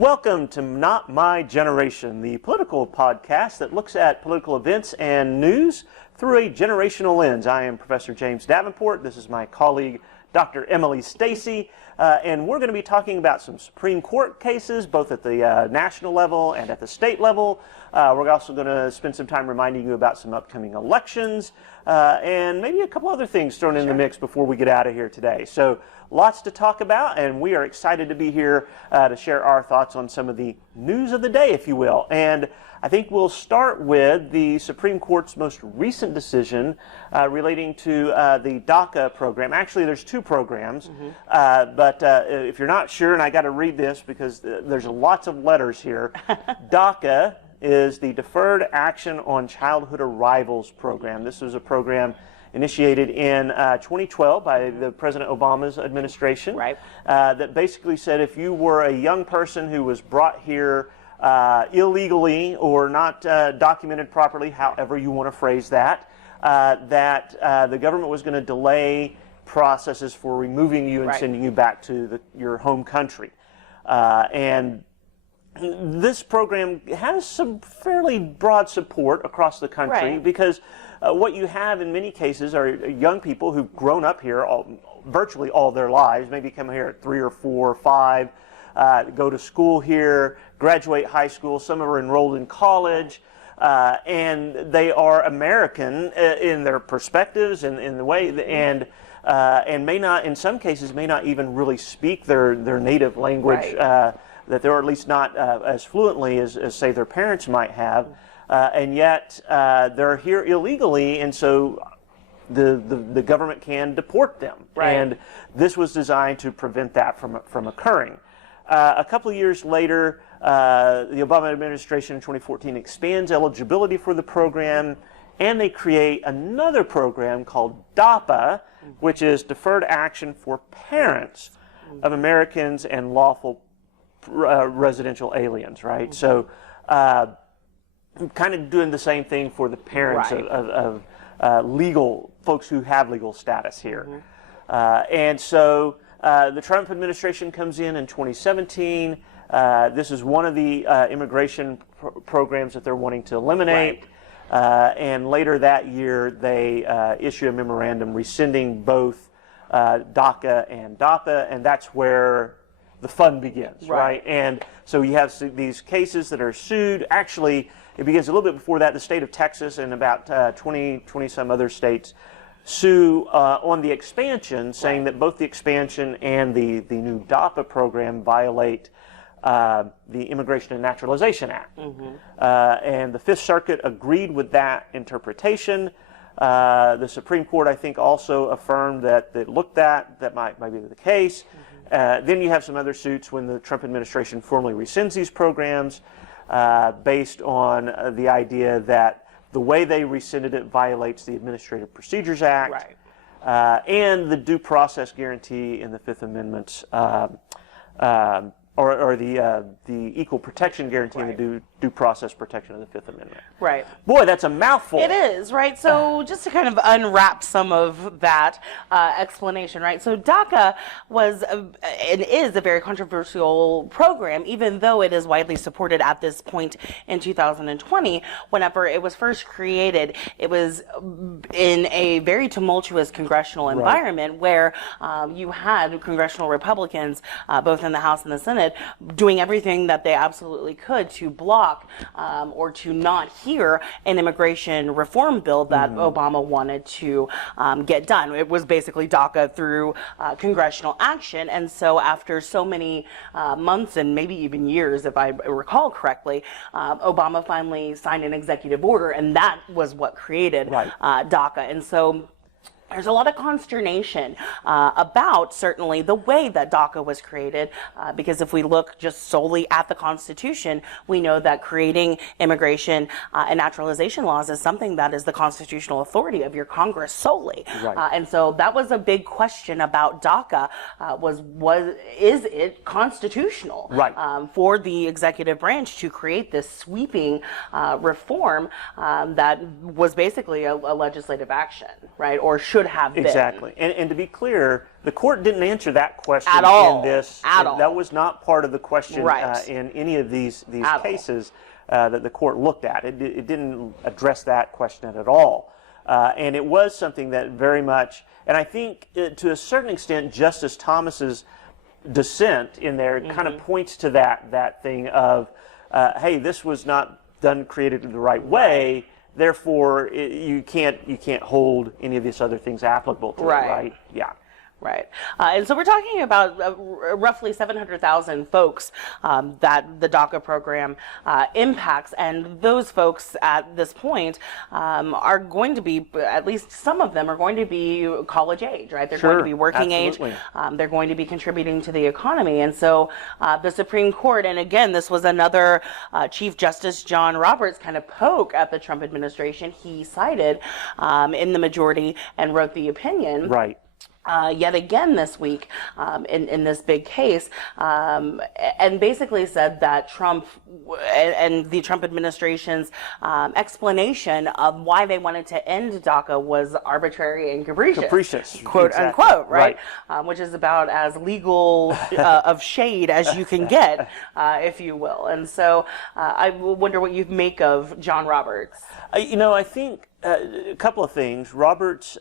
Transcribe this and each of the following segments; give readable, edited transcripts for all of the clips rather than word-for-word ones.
Welcome to Not My Generation, the political podcast that looks at political events and news through a generational lens. I am Professor James Davenport. This is my colleague, Dr. Emily Stacey, and we're going to be talking about some Supreme Court cases, both at the national level and at the state level. We're also going to spend some time reminding you about some upcoming elections and maybe a couple other things thrown in the mix before we get out of here today. So lots to talk about, and we are excited to be here to share our thoughts on some of the news of the day, if you will. And I think we'll start with the Supreme Court's most recent decision relating to the DACA program. Actually, there's two programs, but if you're not sure, and I got to read this because there's lots of letters here, DACA is the Deferred Action on Childhood Arrivals program. This was a program initiated in 2012 by the President Obama's administration, that basically said if you were a young person who was brought here illegally or not documented properly, however you want to phrase that, that the government was going to delay processes for removing you and sending you back to your home country. And this program has some fairly broad support across the country because what you have in many cases are young people who've grown up here virtually all their lives, maybe come here at 3 or 4 or 5, go to school here, graduate high school, some are enrolled in college, and they are American in their perspectives and in the way, and may not, in some cases, may not even really speak their native language, that they're at least not as fluently as say their parents might have, and yet they're here illegally, and so the government can deport them. And this was designed to prevent that from occurring. A couple of years later, the Obama administration in 2014 expands eligibility for the program, and they create another program called DAPA, which is Deferred Action for Parents of Americans and Lawful Residential Aliens, So kind of doing the same thing for the parents of legal folks who have legal status here. And so the Trump administration comes in 2017. This is one of the immigration programs that they're wanting to eliminate. And later that year, they issue a memorandum rescinding both DACA and DAPA, and that's where the fun begins, And so you have these cases that are sued. Actually, it begins a little bit before that. The state of Texas and about 20 some other states sue on the expansion, saying that both the expansion and the new DAPA program violate the Immigration and Naturalization Act. And the Fifth Circuit agreed with that interpretation. The Supreme Court, I think, also affirmed that that might be the case. Then you have some other suits when the Trump administration formally rescinds these programs based on the idea that the way they rescinded it violates the Administrative Procedures Act and the due process guarantee in the Fifth Amendment, or the equal protection guarantee and the due process protection of the Fifth Amendment. Boy, that's a mouthful. It is, So just to kind of unwrap some of that explanation, So DACA was and is a very controversial program, even though it is widely supported at this point in 2020. Whenever it was first created, it was in a very tumultuous congressional environment where you had congressional Republicans, both in the House and the Senate, doing everything that they absolutely could to block or to not hear an immigration reform bill that Obama wanted to get done. It was basically DACA through congressional action. And so after so many months and maybe even years, if I recall correctly, Obama finally signed an executive order, and that was what created DACA. And so there's a lot of consternation about certainly the way that DACA was created, because if we look just solely at the Constitution, we know that creating immigration and naturalization laws is something that is the constitutional authority of your Congress solely. And so that was a big question about DACA, is it constitutional for the executive branch to create this sweeping reform that was basically a legislative action, or should should have been. Exactly. And to be clear, the court didn't answer that question At all. in this. At all. That was not part of the question Right. in any of these At cases that the court looked at. It didn't address that question at all. And it was something that very much, and I think to a certain extent, Justice Thomas's dissent in there kind of points to that thing of, hey, this was not created in the right way. Therefore, you can't hold any of these other things applicable to it, right? Yeah. Right. And so we're talking about roughly 700,000 folks that the DACA program impacts. And those folks at this point are going to be, at least some of them are going to be college age, right? They're going to be working absolutely. age. They're going to be contributing to the economy. And so the Supreme Court, and again, this was another Chief Justice John Roberts kind of poke at the Trump administration. He cited in the majority and wrote the opinion. Right. Yet again this week in this big case, and basically said that Trump and the Trump administration's explanation of why they wanted to end DACA was arbitrary and capricious, quote unquote, right? Which is about as legal of shade as you can get, if you will. And so I wonder what you make of John Roberts. I think a couple of things. Roberts.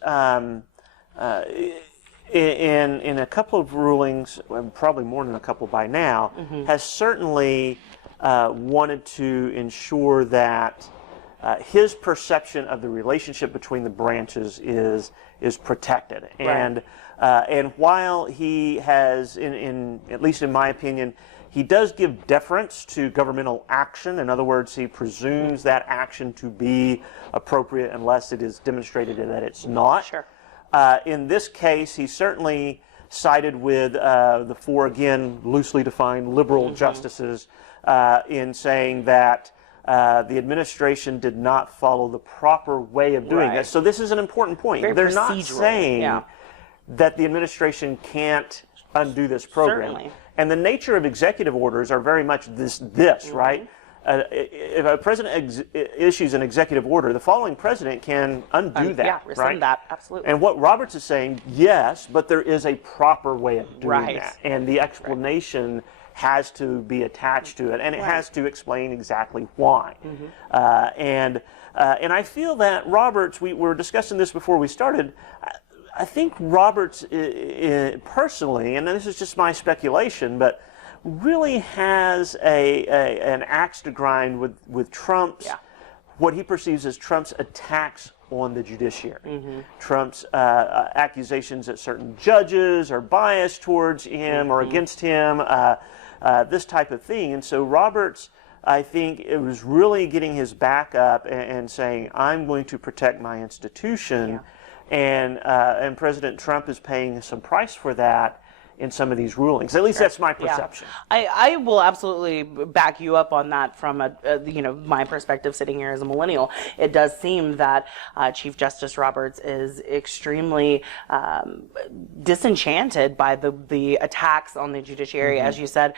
In a couple of rulings, probably more than a couple by now, has certainly wanted to ensure that his perception of the relationship between the branches is protected. Right. And while he has, at least in my opinion, he does give deference to governmental action. In other words, he presumes that action to be appropriate unless it is demonstrated that it's not. Sure. In this case, he certainly sided with the four, again, loosely defined liberal justices in saying that the administration did not follow the proper way of doing it. So this is an important point. Very They're procedural. not saying that the administration can't undo this program. Certainly. And the nature of executive orders are very much this right? If a president issues an executive order, the following president can undo that, yeah, rescind that, absolutely. And what Roberts is saying, yes, but there is a proper way of doing that. And the explanation has to be attached to it, and it has to explain exactly why. And I feel that Roberts, we were discussing this before we started, I think Roberts personally, and this is just my speculation, but really has an axe to grind with Trump's, what he perceives as Trump's attacks on the judiciary. Trump's accusations that certain judges are biased towards him or against him, this type of thing. And so Roberts, I think, it was really getting his back up and saying, I'm going to protect my institution. And President Trump is paying some price for that in some of these rulings. At least that's my perception. I will absolutely back you up on that from my perspective sitting here as a millennial. It does seem that Chief Justice Roberts is extremely disenchanted by the attacks on the judiciary, as you said,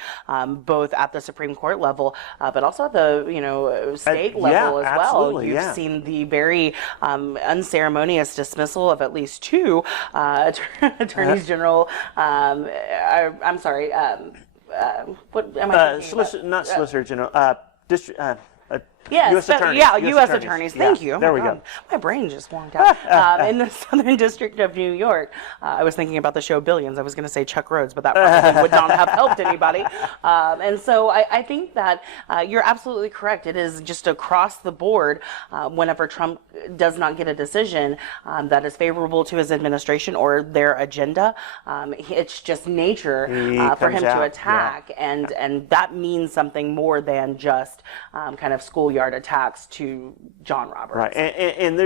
both at the Supreme Court level, but also at the state level as well. You've seen the very unceremonious dismissal of at least two attorneys general. I'm sorry. What am I thinking about? Not Solicitor General. Yes, U.S. attorneys. Yeah, U.S. attorneys. Thank you. There we go. My brain just wonked out. In the Southern District of New York, I was thinking about the show Billions. I was going to say Chuck Rhodes, but that probably would not have helped anybody. And so I think that you're absolutely correct. It is just across the board whenever Trump does not get a decision that is favorable to his administration or their agenda, it's just nature for him to attack. And that means something more than just kind of schoolyard attacks to John Roberts. Right, and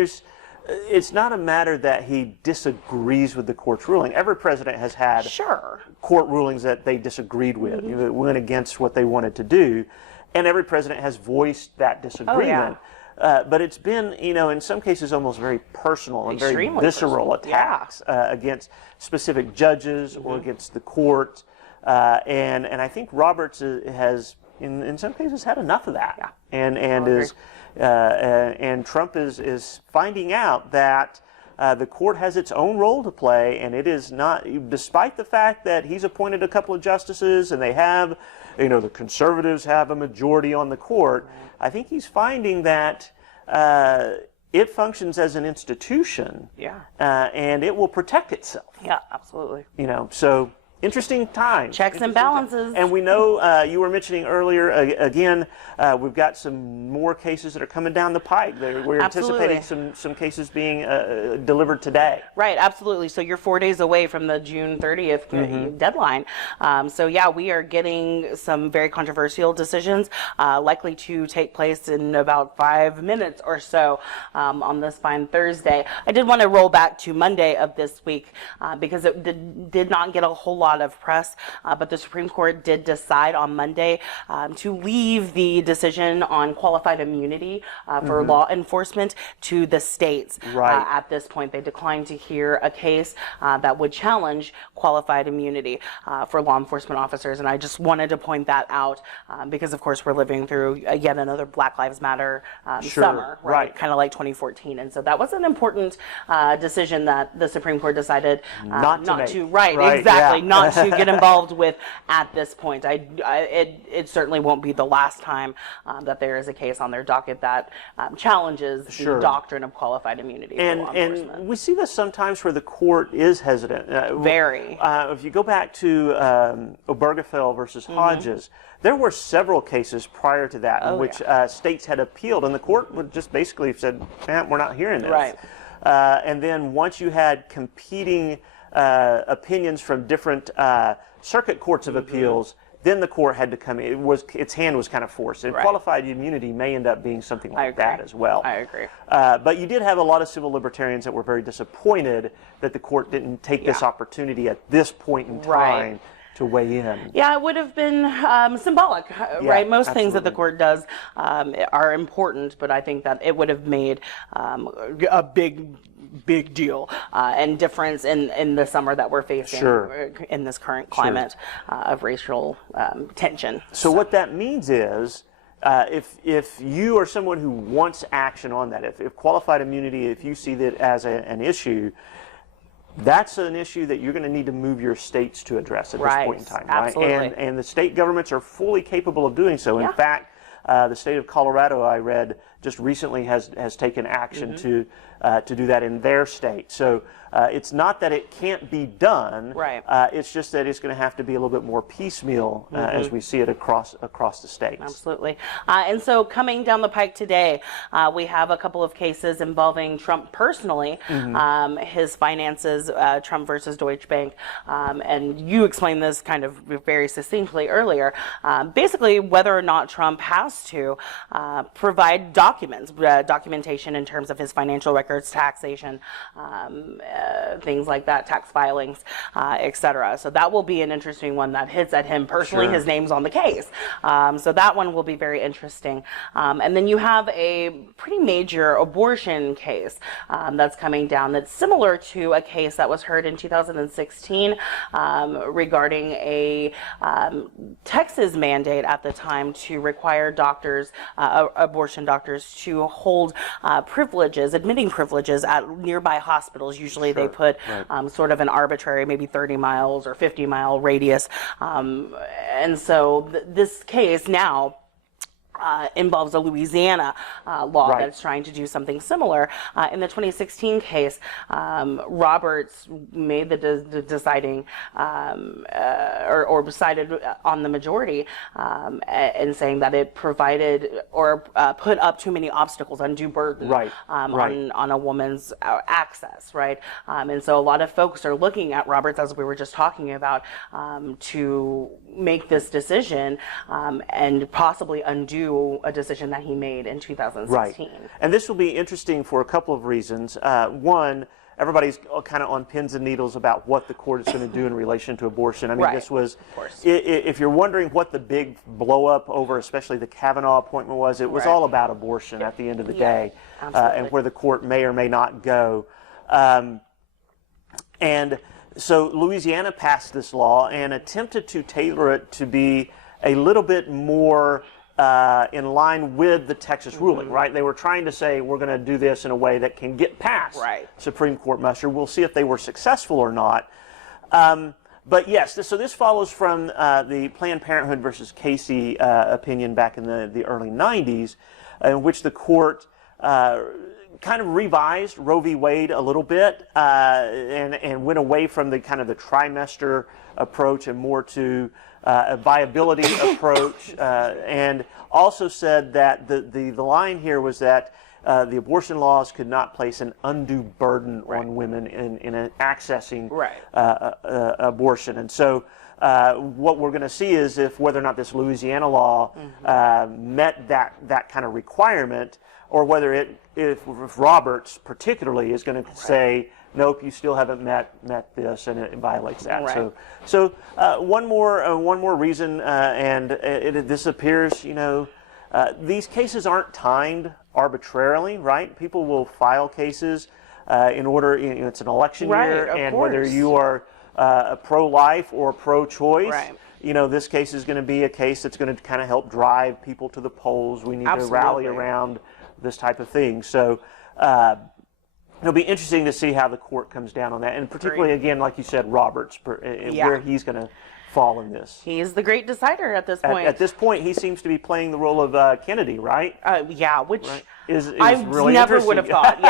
it's not a matter that he disagrees with the court's ruling. Every president has had court rulings that they disagreed with, went against what they wanted to do, and every president has voiced that disagreement. But it's been, in some cases almost very personal and very visceral attacks against specific judges or against the court. And I think Roberts has, in some cases, had enough of that. And Trump is finding out that the court has its own role to play, and it is not, despite the fact that he's appointed a couple of justices and they have, the conservatives have a majority on the court, I think he's finding that it functions as an institution, and it will protect itself. Yeah, absolutely. So interesting times. Checks and balances. And we know, you were mentioning earlier, again, we've got some more cases that are coming down the pike. We're anticipating some cases being delivered today. Right, absolutely. So you're 4 days away from the June 30th deadline. So yeah, we are getting some very controversial decisions likely to take place in about 5 minutes or so on this fine Thursday. I did want to roll back to Monday of this week because it did not get a whole lot of press, but the Supreme Court did decide on Monday to leave the decision on qualified immunity for law enforcement to the states. At this point, they declined to hear a case that would challenge qualified immunity for law enforcement officers, and I just wanted to point that out because, of course, we're living through yet another Black Lives Matter summer, kind of like 2014, and so that was an important decision that the Supreme Court decided not to not to get involved with at this point. It certainly won't be the last time that there is a case on their docket that challenges the doctrine of qualified immunity for law enforcement. And we see this sometimes where the court is hesitant. Very. If you go back to Obergefell versus Hodges, there were several cases prior to that in which states had appealed, and the court would just basically said, we're not hearing this. And then once you had competing opinions from different circuit courts of appeals, then the court had to come in. Its hand was kind of forced. And qualified immunity may end up being something like that as well. I agree. But you did have a lot of civil libertarians that were very disappointed that the court didn't take this opportunity at this point in time to weigh in. Yeah, it would have been symbolic, right? Most things that the court does are important, but I think that it would have made a big deal and difference in the summer that we're facing in this current climate of racial tension. So what that means is, if you are someone who wants action on that, if qualified immunity, if you see that as an issue, that's an issue that you're going to need to move your states to address at this point in time, Absolutely. And the state governments are fully capable of doing so. In fact, the state of Colorado, I read just recently, has taken action to do that in their state. So it's not that it can't be done. It's just that it's going to have to be a little bit more piecemeal as we see it across the states. Absolutely. And so coming down the pike today, we have a couple of cases involving Trump personally, his finances, Trump versus Deutsche Bank. And you explained this kind of very succinctly earlier. Basically, whether or not Trump has to provide documentation in terms of his financial records, taxation, things like that, tax filings, etc. So that will be an interesting one that hits at him personally. His name's on the case. So that one will be very interesting. And then you have a pretty major abortion case that's coming down that's similar to a case that was heard in 2016 regarding a Texas mandate at the time to require doctors, abortion doctors, to hold privileges, admitting privileges at nearby hospitals. Usually they put sort of an arbitrary, maybe 30 miles or 50-mile radius. And so this case now involves a Louisiana law that's trying to do something similar. In the 2016 case, Roberts made the deciding or decided on the majority in saying that it provided or put up too many obstacles, undue burden on a woman's access, and so a lot of folks are looking at Roberts, as we were just talking about, to make this decision and possibly undo a decision that he made in 2016. And this will be interesting for a couple of reasons. One, everybody's kind of on pins and needles about what the court is going to do in relation to abortion. I mean, this was, if you're wondering what the big blow up over, especially the Kavanaugh appointment was, it was all about abortion at the end of the day, and where the court may or may not go. And so Louisiana passed this law and attempted to tailor it to be a little bit more in line with the Texas ruling, right? They were trying to say, we're going to do this in a way that can get past Supreme Court muster. We'll see if they were successful or not. But yes, so this follows from the Planned Parenthood versus Casey opinion back in the early 90s, in which the court kind of revised Roe v. Wade a little bit and went away from the kind of the trimester approach and more to a viability approach, and also said that the line here was that the abortion laws could not place an undue burden on women in accessing abortion. And so what we're going to see is if whether or not this Louisiana law met that kind of requirement, or whether if Roberts particularly is going to say, nope, you still haven't met this, and it violates that. So one more reason, and this appears, these cases aren't timed arbitrarily, right? People will file cases in order. It's an election year, and whether you are pro-life or pro-choice. This case is going to be a case that's going to kind of help drive people to the polls. We need to rally around this type of thing. So it'll be interesting to see how the court comes down on that, and particularly, again, like you said, Roberts, where he's going to fall in this. He is the great decider at this point. At this point, he seems to be playing the role of Kennedy, right? Which is I really never would have thought.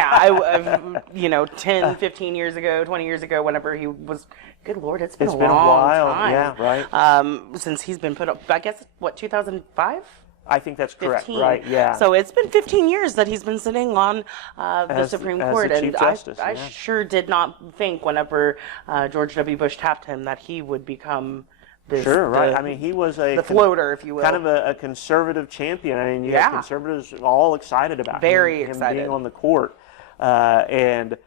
10, 15 years ago, 20 years ago, whenever he was, good Lord, it's been a while time. Yeah, right. Since he's been put up, I guess, 2005? I think that's correct, 15. right? Yeah. So it's been 15 years that he's been sitting on the Supreme Court, the Chief Justice, I sure did not think whenever George W. Bush tapped him that he would become this. Sure, right. I mean, he was the floater, if you will, kind of a conservative champion. I mean, you have conservatives all excited about him being on the court, and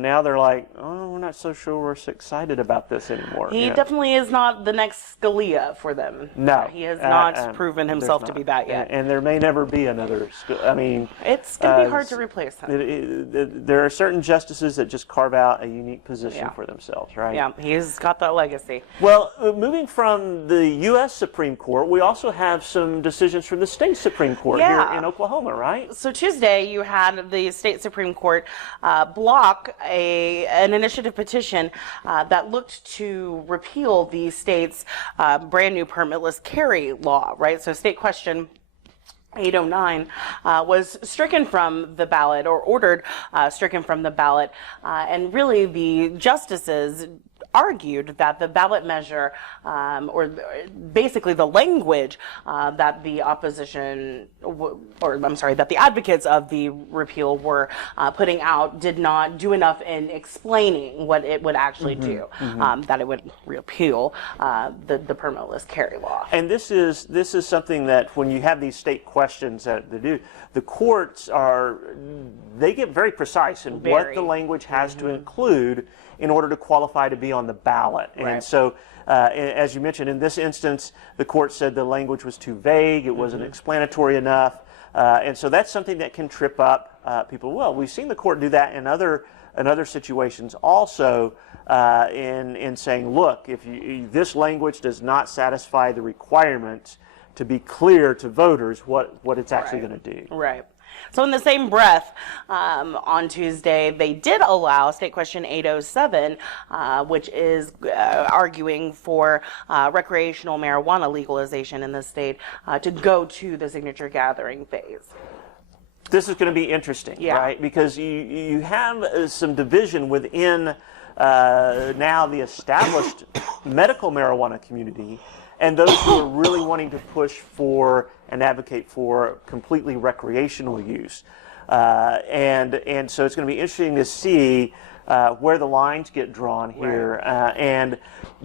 now they're like, oh, we're not so sure we're so excited about this anymore. He definitely is not the next Scalia for them. No. He has not proven himself to be that yet. And there may never be another. I mean, it's going to be hard to replace him. There are certain justices that just carve out a unique position for themselves, right? Yeah, he's got that legacy. Well, moving from the U.S. Supreme Court, we also have some decisions from the state Supreme Court here in Oklahoma, right? So Tuesday, you had the state Supreme Court block an initiative petition that looked to repeal the state's brand new permitless carry law, right? So state question 809 was stricken from the ballot, or ordered stricken from the ballot, and really the justices argued that the ballot measure, or basically the language that the opposition, that the advocates of the repeal were putting out did not do enough in explaining what it would actually do, that it would repeal the permitless carry law. And this is something that when you have these state questions that they do, the courts they get very precise in what the language has to include in order to qualify to be on the ballot. And so, as you mentioned, in this instance, the court said the language was too vague, it wasn't explanatory enough, and so that's something that can trip up people. Well, we've seen the court do that in other situations also, in saying, look, if this language does not satisfy the requirements to be clear to voters what it's actually going to do. Right. So in the same breath, on Tuesday, they did allow State Question 807, which is arguing for recreational marijuana legalization in the state, to go to the signature gathering phase. This is going to be interesting, right? Because you have some division within now the established medical marijuana community, and those who are really wanting to push for and advocate for completely recreational use. And so it's going to be interesting to see where the lines get drawn here.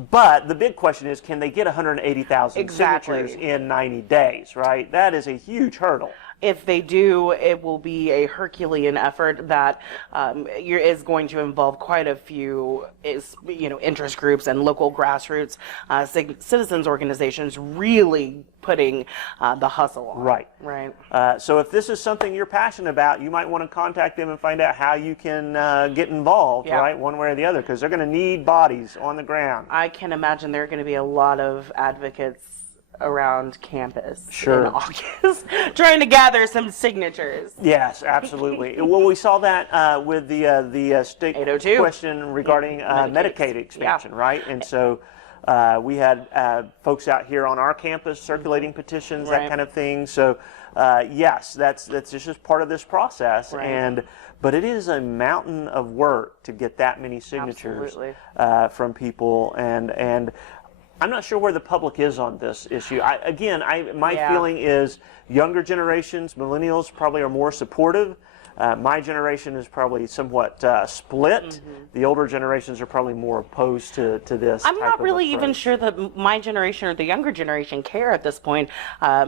But the big question is, can they get 180,000 signatures in 90 days, right? That is a huge hurdle. If they do, it will be a Herculean effort that is going to involve quite a few, interest groups and local grassroots citizens organizations really putting the hustle on. Right. So if this is something you're passionate about, you might want to contact them and find out how you can get involved, right, one way or the other, because they're going to need bodies on the ground. I can imagine there are going to be a lot of advocates around campus Sure. in August, trying to gather some signatures. Yes, absolutely. Well, we saw that with the state 802. question regarding Medicaid expansion, right? And so we had folks out here on our campus circulating petitions, that Right. kind of thing. So yes, that's just part of this process. Right. But it is a mountain of work to get that many signatures from people, and I'm not sure where the public is on this issue. My feeling is younger generations, millennials, probably are more supportive. My generation is probably somewhat split. The older generations are probably more opposed to this. I'm type not of really even approach. sure that my generation or the younger generation care at this point,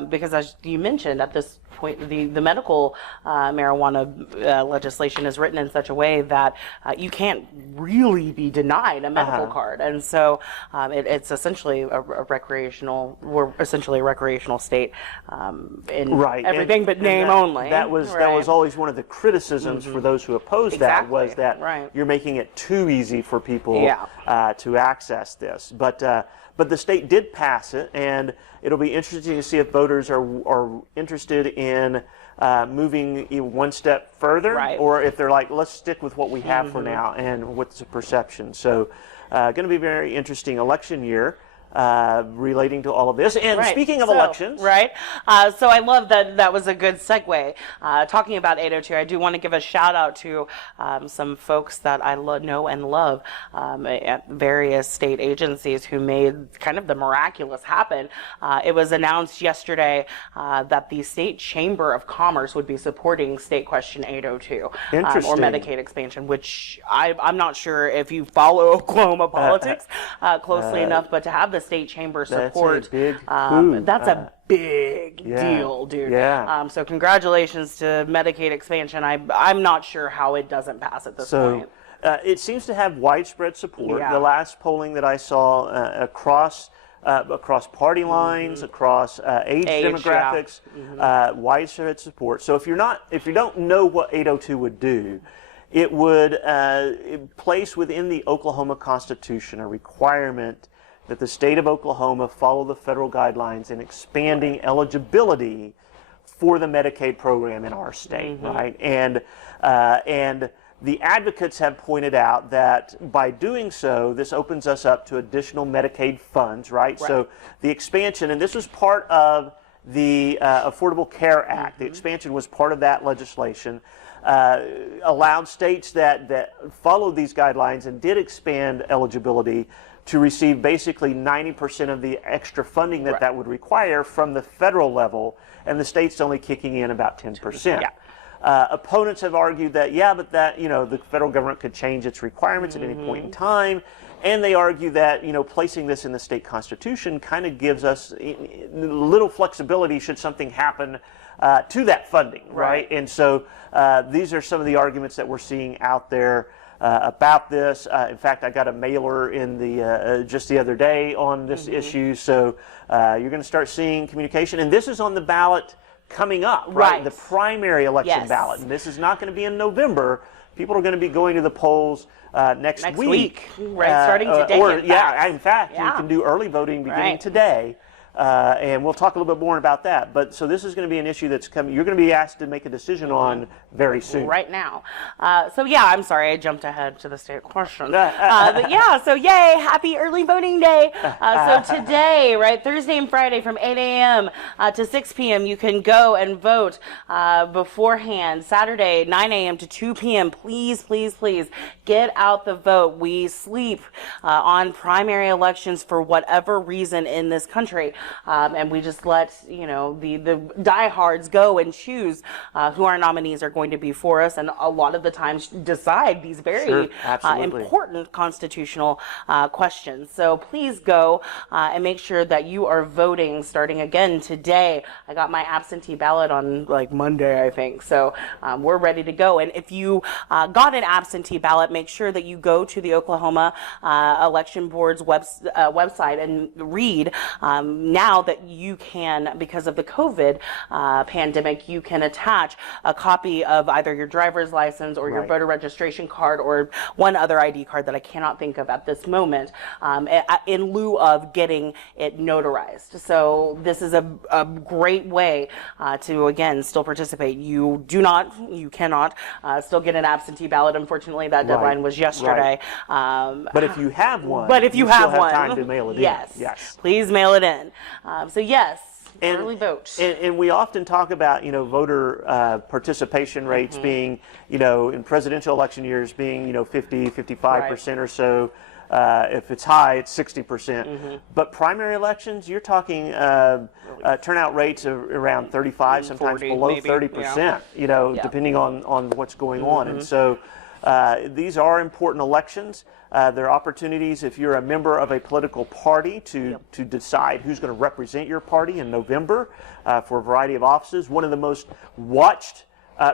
because as you mentioned, at this point, the medical marijuana legislation is written in such a way that you can't really be denied a medical card, and so it's essentially a recreational. We're essentially a recreational state in everything but name only. That was always one of the criticisms for those who opposed that, was that you're making it too easy for people to access this. But the state did pass it, and it'll be interesting to see if voters are interested in moving one step further, or if they're like, let's stick with what we have for now, and what's the perception. So going to be a very interesting election year. Relating to all of this. And speaking of elections. So I love that was a good segue. Talking about 802, I do want to give a shout out to some folks that I know and love at various state agencies who made kind of the miraculous happen. It was announced yesterday that the State Chamber of Commerce would be supporting State Question 802 or Medicaid expansion, which I'm not sure if you follow Oklahoma politics closely enough, but to have the state chamber support, that's a big deal, dude. So congratulations to Medicaid expansion. I'm not sure how it doesn't pass at this point. It seems to have widespread support. The last polling that I saw across party lines, across age demographics, widespread support. So if you don't know what 802 would do, it would place within the Oklahoma Constitution a requirement that the state of Oklahoma follow the federal guidelines in expanding eligibility for the Medicaid program in our state, right? And the advocates have pointed out that by doing so, this opens us up to additional Medicaid funds, right? So the expansion, and this was part of the Affordable Care Act. The expansion was part of that legislation. Allowed states that followed these guidelines and did expand eligibility to receive basically 90% of the extra funding that would require from the federal level, and the state's only kicking in about 10%. Opponents have argued that, but the federal government could change its requirements at any point in time, and they argue that, placing this in the state constitution kind of gives us a little flexibility should something happen to that funding, right? And so these are some of the arguments that we're seeing out there about this. In fact, I got a mailer in just the other day on this issue, so you're going to start seeing communication, and this is on the ballot coming up, right? The primary election ballot, and this is not going to be in November. People are going to be going to the polls next week. Starting today. In fact, you can do early voting beginning today. And we'll talk a little bit more about that. But so this is going to be an issue that's coming. You're going to be asked to make a decision on very soon. Right now. I'm sorry, I jumped ahead to the state question. So yay, happy early voting day. So today, Thursday and Friday from 8 a.m. To 6 p.m. you can go and vote beforehand. Saturday, 9 a.m. to 2 p.m. Please, please, please get out the vote. We sleep on primary elections for whatever reason in this country. And we just let the diehards go and choose who our nominees are going to be for us, and a lot of the times decide these very important constitutional questions. So please go and make sure that you are voting starting again today. I got my absentee ballot on Monday, I think. So we're ready to go. And if you got an absentee ballot, make sure that you go to the Oklahoma Election Board's website and read now that you can, because of the COVID pandemic, you can attach a copy of either your driver's license or your voter registration card or one other ID card that I cannot think of at this moment, in lieu of getting it notarized. So this is a great way to, again, still participate. You cannot still get an absentee ballot. Unfortunately, that deadline was yesterday. But if you have one, you have still one, have time to mail it in. Yes, please mail it in. So yes, early vote. And we often talk about, voter participation rates being, in presidential election years being, 50, 55% or so. If it's high, it's 60%. But primary elections, you're talking turnout rates of around 35, sometimes 40, below maybe. 30%, depending on what's going on. And so these are important elections. There are opportunities if you're a member of a political party to decide who's going to represent your party in November for a variety of offices. One of the most watched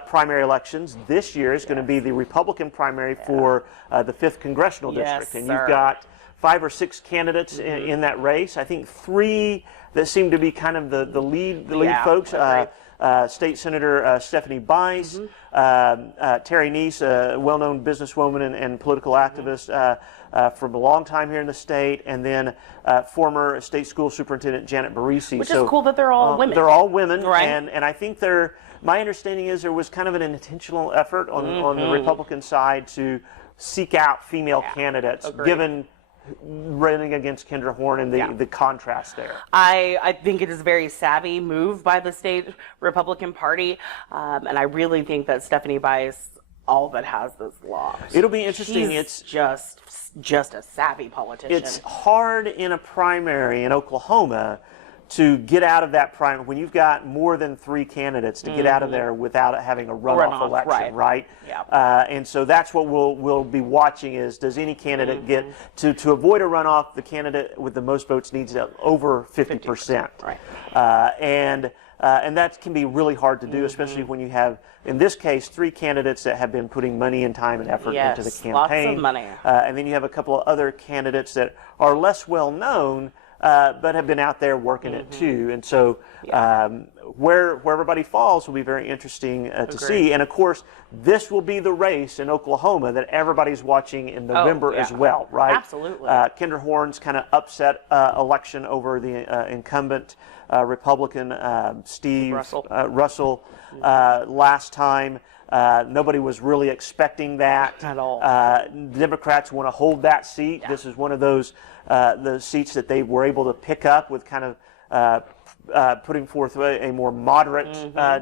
primary elections this year is going to be the Republican primary for the 5th Congressional District. And you've got 5 or 6 candidates in that race. I think 3 that seem to be kind of the lead folks. State Senator Stephanie Bice, Terry Neese, a well-known businesswoman and political activist from a long time here in the state, and then former state school superintendent Janet Barisi. Which is cool that they're all women. They're all women, right? And I think my understanding is there was kind of an intentional effort on the Republican side to seek out female candidates, given running against Kendra Horn and the contrast there. I think it is a very savvy move by the state Republican Party, and I really think that Stephanie Bice all but has this locked. It'll be interesting. It's just a savvy politician. It's hard in a primary in Oklahoma to get out of that primary when you've got more than 3 candidates to get out of there without having a runoff election, right? Yeah. And so that's what we'll be watching is, does any candidate get to avoid a runoff? The candidate with the most votes needs over 50%. Right. And that can be really hard to do, especially when you have, in this case, 3 candidates that have been putting money and time and effort into the campaign. Lots of money. And then you have a couple of other candidates that are less well known, but have been out there working it too. And so where everybody falls will be very interesting to see. And of course, this will be the race in Oklahoma that everybody's watching in November as well, right? Absolutely. Kendra Horn's kind of upset election over the incumbent Republican Steve Russell last time. Nobody was really expecting that at all. The Democrats want to hold that seat. This is one of those the seats that they were able to pick up with kind of putting forth a more moderate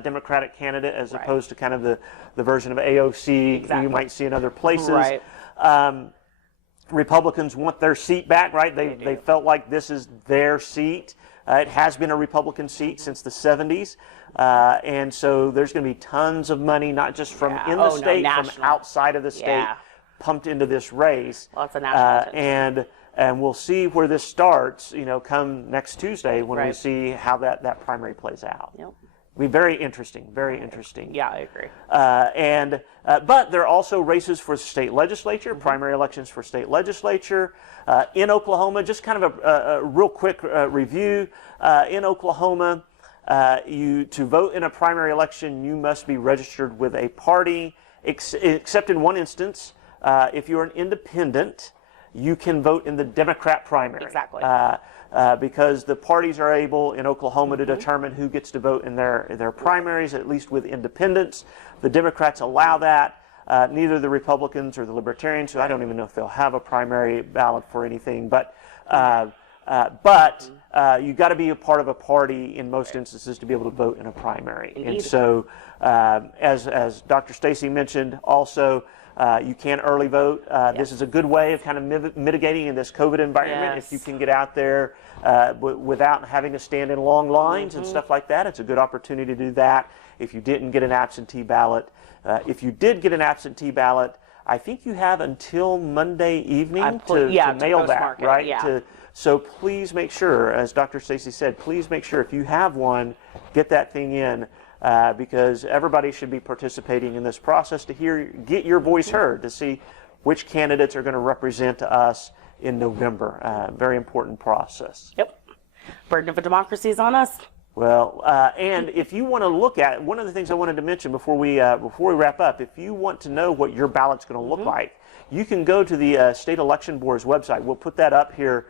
Democratic candidate as opposed to kind of the version of AOC you might see in other places. Right. Republicans want their seat back, right? They felt like this is their seat. It has been a Republican seat since the 70s. And so there's going to be tons of money, not just from in the state, from outside of the state, pumped into this race. Lots of national attention. And we'll see where this starts, come next Tuesday when we see how that primary plays out. It'll be very interesting, very interesting. Yeah, I agree. But there are also races for state legislature, primary elections for state legislature. In Oklahoma, just kind of a real quick review. In Oklahoma, to vote in a primary election, you must be registered with a party, except in one instance. If you're an independent, you can vote in the Democrat primary. Exactly. Because the parties are able in Oklahoma to determine who gets to vote in their primaries, at least with independents. The Democrats allow that. Neither the Republicans or the Libertarians, so I don't even know if they'll have a primary ballot for anything. But you've got to be a part of a party in most instances to be able to vote in a primary. Indeed. And so, as Dr. Stacey mentioned, also you can early vote. This is a good way of kind of mitigating in this COVID environment. If you can get out there without having to stand in long lines and stuff like that, it's a good opportunity to do that. If you didn't get an absentee ballot, if you did get an absentee ballot, I think you have until Monday evening to mail that, right? Yeah. So please make sure, as Dr. Stacey said, please make sure if you have one, get that thing in. Because everybody should be participating in this process to get your voice heard, to see which candidates are going to represent us in November. Very important process. Yep. Burden of a democracy is on us. Well, and if you want to look at, one of the things I wanted to mention before we wrap up, if you want to know what your ballot's going to look like, you can go to the State Election Board's website. We'll put that up here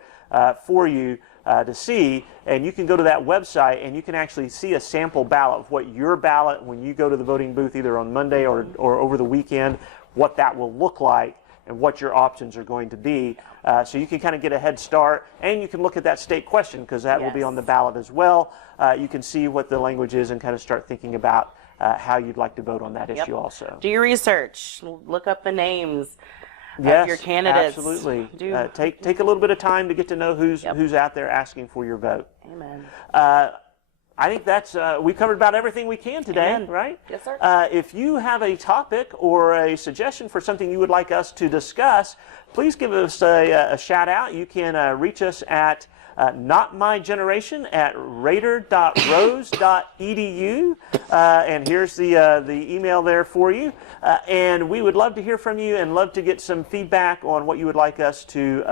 for you to see, and you can go to that website and you can actually see a sample ballot of what your ballot, when you go to the voting booth either on Monday or over the weekend, what that will look like and what your options are going to be. So you can kind of get a head start, and you can look at that state question because that will be on the ballot as well. You can see what the language is and kind of start thinking about how you'd like to vote on that issue also. Do your research. Look up the names Yes, of your candidates. Absolutely. Take a little bit of time to get to know who's out there asking for your vote. Amen. I think that's we covered about everything we can today, Amen. right? Yes, sir. If you have a topic or a suggestion for something you would like us to discuss, please give us a shout out. You can reach us at notmygeneration@raider.rose.edu, and here's the email there for you. And we would love to hear from you and love to get some feedback on what you would like us to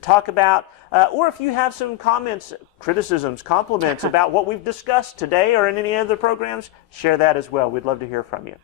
talk about. Or if you have some comments, criticisms, compliments about what we've discussed today or in any other programs, share that as well. We'd love to hear from you.